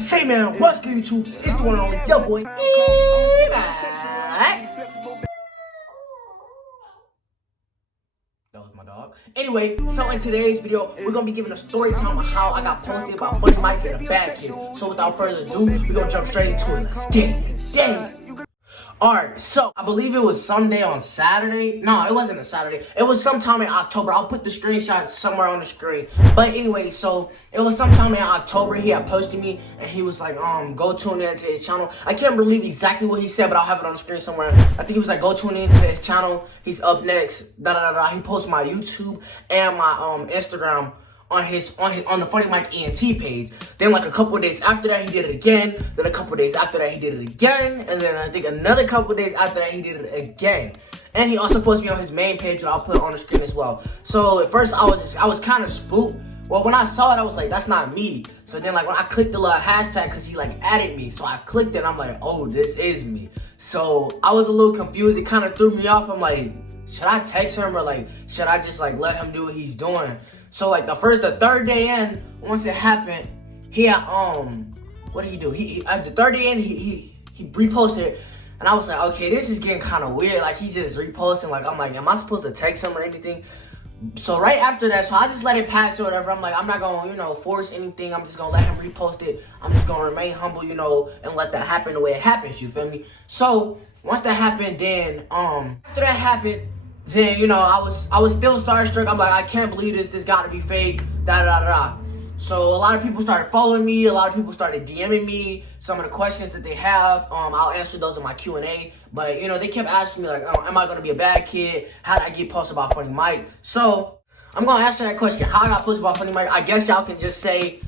Say man, what's good YouTube? It's the one and only yo boy. That was my dog. Anyway, so in today's video, we're gonna be giving a story time of how I got posted by Funnymike and the Badkid. So without further ado, we're gonna jump straight into it. Let's get it. Alright, so I believe it was Sunday on Saturday. No, it wasn't a Saturday. It was sometime in October. I'll put the screenshot somewhere on the screen. But anyway, so it was sometime in October. He had posted me and he was like, go tune in to his channel. I can't believe exactly what he said, but I'll have it on the screen somewhere. I think he was like, go tune in to his channel. He's up next. He posted my YouTube and my Instagram on the Funnymike ENT page. Then like a couple of days after that he did it again. Then a couple of days after that he did it again. And then I think another couple of days after that he did it again. And he also posted me on his main page, and I'll put it on the screen as well. So at first I was kind of spooked. Well, when I saw it, I was like, that's not me. So then like when I clicked the little hashtag, because he like added me, so I clicked it and I'm like, oh, this is me. So I was a little confused. It kind of threw me off. I'm like, should I text him or like should I just like let him do what he's doing? So like the third day in, once it happened, he had, what did he do? He the third day in, he reposted it, and I was like, okay, this is getting kind of weird. Like he's just reposting. Like I'm like, am I supposed to text him or anything? So right after that, so I just let it pass or whatever. I'm like, I'm not gonna, force anything. I'm just gonna let him repost it. I'm just gonna remain humble, and let that happen the way it happens. You feel me? So once that happened, then after that happened, then I was still starstruck. I'm like, I can't believe this gotta be fake, So a lot of people started following me, a lot of people started DMing me some of the questions that they have. I'll answer those in my Q&A, but they kept asking me like, am I gonna be a bad kid? How did I get posted by Funnymike? So I'm gonna answer that question. How I got posted by Funnymike? I guess y'all can just say,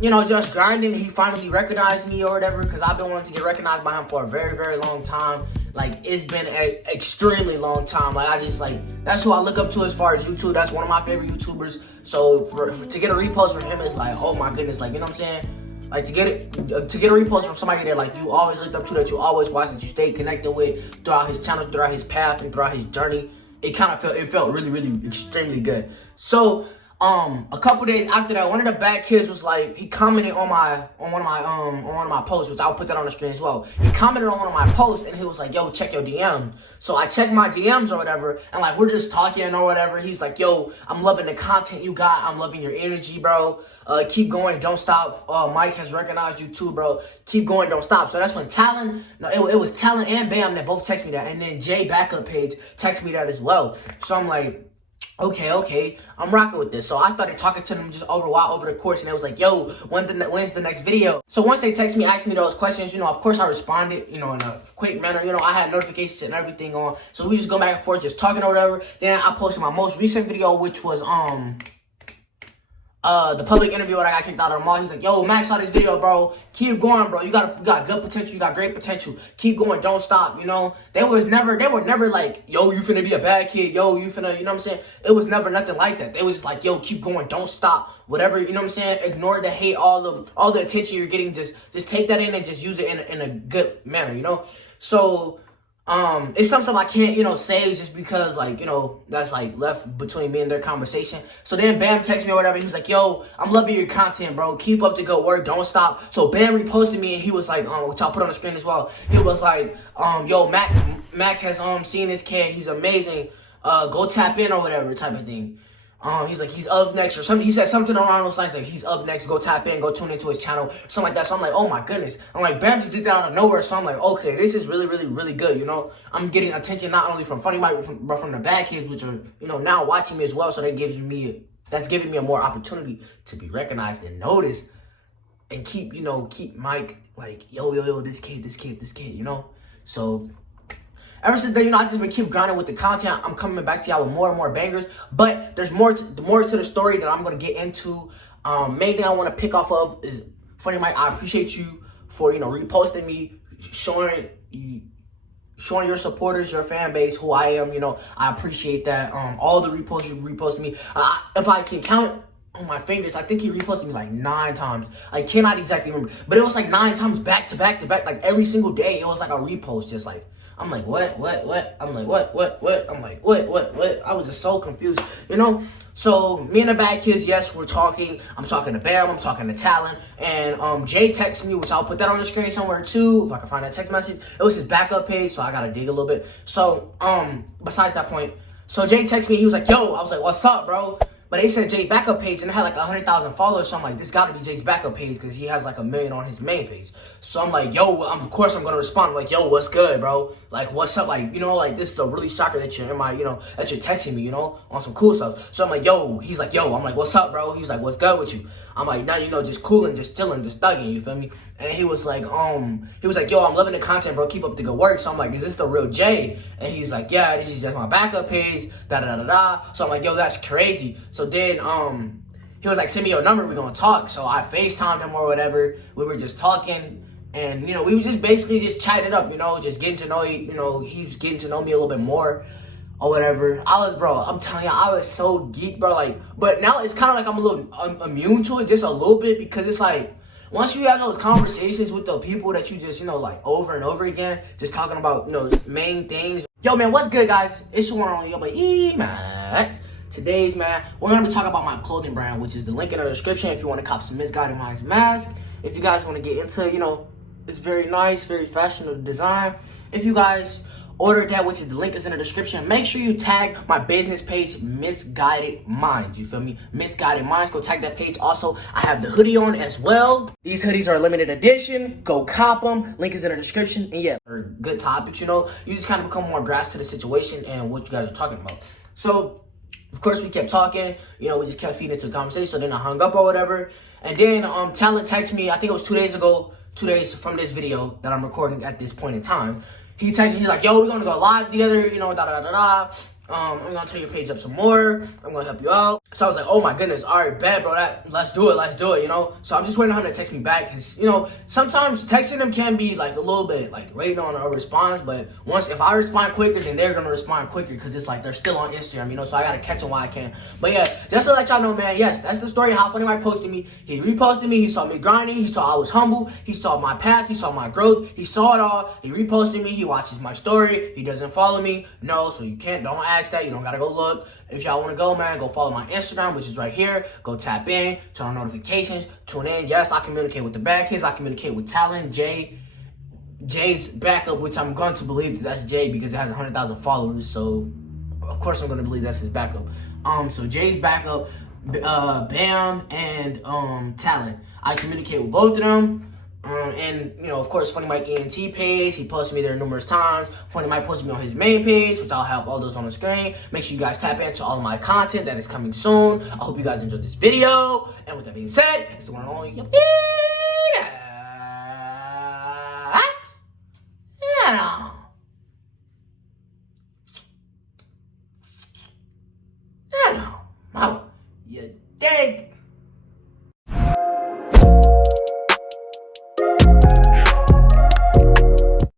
just grinding. He finally recognized me or whatever, because I've been wanting to get recognized by him for a very, very long time. Like, it's been an extremely long time. Like, that's who I look up to as far as YouTube. That's one of my favorite YouTubers. So, to get a repost from him is like, oh my goodness. Like, you know what I'm saying? Like, to get a repost from somebody that, like, you always looked up to, that you always watched, that you stayed connected with throughout his channel, throughout his path, and throughout his journey, it felt really, really extremely good. So, a couple days after that, one of the Badkids was like, he commented on one of my posts, which I'll put that on the screen as well. He commented on one of my posts and he was like, yo, check your DM. So I checked my DMs or whatever, and like we're just talking or whatever. He's like, yo, I'm loving the content you got. I'm loving your energy, bro. Keep going, don't stop. Mike has recognized you too, bro. Keep going, don't stop. So that's when Talon, it was Talon and Bam that both text me that, and then Jay backup page text me that as well. So I'm like, okay, I'm rocking with this. So I started talking to them just over the course, and it was like, yo, when's the next video? So once they text me, ask me those questions, of course I responded, in a quick manner. I had notifications and everything on. So we just go back and forth, just talking or whatever. Then I posted my most recent video, which was the public interview when I got kicked out of the mall. He's like, yo, Max saw this video, bro. Keep going, bro. You got good potential. You got great potential. Keep going. Don't stop, They were never like, yo, you finna be a bad kid. Yo, you finna, you know what I'm saying? It was never nothing like that. They was just like, yo, keep going. Don't stop. Whatever, you know what I'm saying? Ignore the hate, all the attention you're getting. Just take that in and just use it in a good manner, So, it's some stuff I can't, say just because, like, that's, like, left between me and their conversation. So then Bam texted me or whatever. He was like, yo, I'm loving your content, bro. Keep up the good work. Don't stop. So Bam reposted me, and he was like, which I'll put on the screen as well. He was like, yo, Mac has, seen this kid. He's amazing. Go tap in or whatever type of thing. He's like, he's up next or something. He said something around those lines, like, he's up next, go tap in, go tune into his channel, something like that. So I'm like, oh my goodness. I'm like, Bam just did that out of nowhere. So I'm like, okay, this is really, really, really good, I'm getting attention not only from Funnymike, but from the Badkids, which are, now watching me as well. So that's giving me a more opportunity to be recognized and noticed, and keep Mike, like, yo, this kid, So ever since then, I've just been keep grinding with the content. I'm coming back to y'all with more and more bangers. But there's more to the story that I'm going to get into. Main thing I want to pick off of is, Funnymike, I appreciate you for, reposting me, showing your supporters, your fan base, who I am. I appreciate that. All the reposts you reposted me. If I can count on my fingers, I think he reposted me like 9 times. I cannot exactly remember, but it was like 9 times back to back, like every single day. It was like a repost, just like I'm like, what? I'm like, what? I'm like, what? I was just so confused, you know? So me and the Badkids, yes, we're talking. I'm talking to Bam, I'm talking to Talon, and Jay texted me, which I'll put that on the screen somewhere too, if I can find that text message. It was his backup page, so I gotta dig a little bit. So, besides that point, so Jay texted me, he was like, yo, I was like, what's up, bro? But they said Jay backup page, and it had like 100,000 followers, so I'm like, this gotta be Jay's backup page, because he has like 1 million on his main page. So I'm like, yo, of course I'm gonna respond. I'm like, yo, what's good, bro? Like, what's up? Like, you know, like, this is a really shocker that you're in my, you know, that you're texting me, you know, on some cool stuff. So I'm like, yo, he's like, yo, I'm like, what's up, bro? He's like, what's good with you? I'm like, nah, you know, just cooling, just chilling, just thugging, you feel me? And he was like, yo, I'm loving the content, bro, keep up the good work. So I'm like, is this the real Jay? And he's like, yeah, this is just my backup page, da-da-da-da-da. So I'm like, yo, that's crazy. So then, he was like, send me your number, we're gonna talk. So I FaceTimed him or whatever. We were just talking, and, you know, we was just basically just chatting up, you know, just getting to know, you know, he's getting to know me a little bit more or whatever. I'm telling you, I was so geeked, bro. Like, but now it's kind of like I'm a little immune to it, just a little bit, because it's like, once you have those conversations with the people that you just, you know, like over and over again, just talking about, you know, main things. Yo, man, what's good, guys? It's your one on your boy, Max. Today's, man, we're going to be talking about my clothing brand, which is the link in the description if you want to cop some MISGUIDED mask. If you guys want to get into, you know, it's very nice, very fashionable design. If you guys ordered that, which is the link is in the description, make sure you tag my business page, MISGUIDED Minds. You feel me? MISGUIDED Minds. Go tag that page. Also, I have the hoodie on as well. These hoodies are limited edition. Go cop them. Link is in the description. And yeah, for good topics, you know, you just kind of become more grasp to the situation and what you guys are talking about. So, of course, we kept talking, you know, we just kept feeding into the conversation, so then I hung up or whatever. And then Talon texted me, I think it was 2 days ago, 2 days from this video that I'm recording at this point in time. He texted me, he's like, yo, we're gonna go live together, you know, da-da-da-da-da. I'm gonna turn your page up some more. I'm gonna help you out. So I was like, oh my goodness, all right, bet, bro, let's do it, you know? So I'm just waiting on him to text me back, because, you know, sometimes texting them can be like a little bit like waiting on a response, but if I respond quicker, then they're gonna respond quicker, because it's like they're still on Instagram, you know, so I gotta catch them while I can. But yeah, just to let y'all know, man, yes, that's the story of how Funnymike posted me. He reposted me, he saw me grinding, he saw I was humble, he saw my path, he saw my growth, he saw it all, he reposted me, he watches my story, he doesn't follow me, no, so you don't ask that, you don't gotta go look. If y'all want to go, man, go follow my Instagram, which is right here. Go tap in, turn on notifications, tune in. Yes, I communicate with the Badkids. I communicate with Talon, Jay's backup, which I'm going to believe that's Jay because it has 100,000 followers. So, of course, I'm going to believe that's his backup. So Jay's backup, Bam, and Talon. I communicate with both of them. And, you know, of course, Funnymike ENT page, he posted me there numerous times. Funnymike posted me on his main page, which I'll have all those on the screen. Make sure you guys tap into all of my content that is coming soon. I hope you guys enjoyed this video. And with that being said, it's the one and only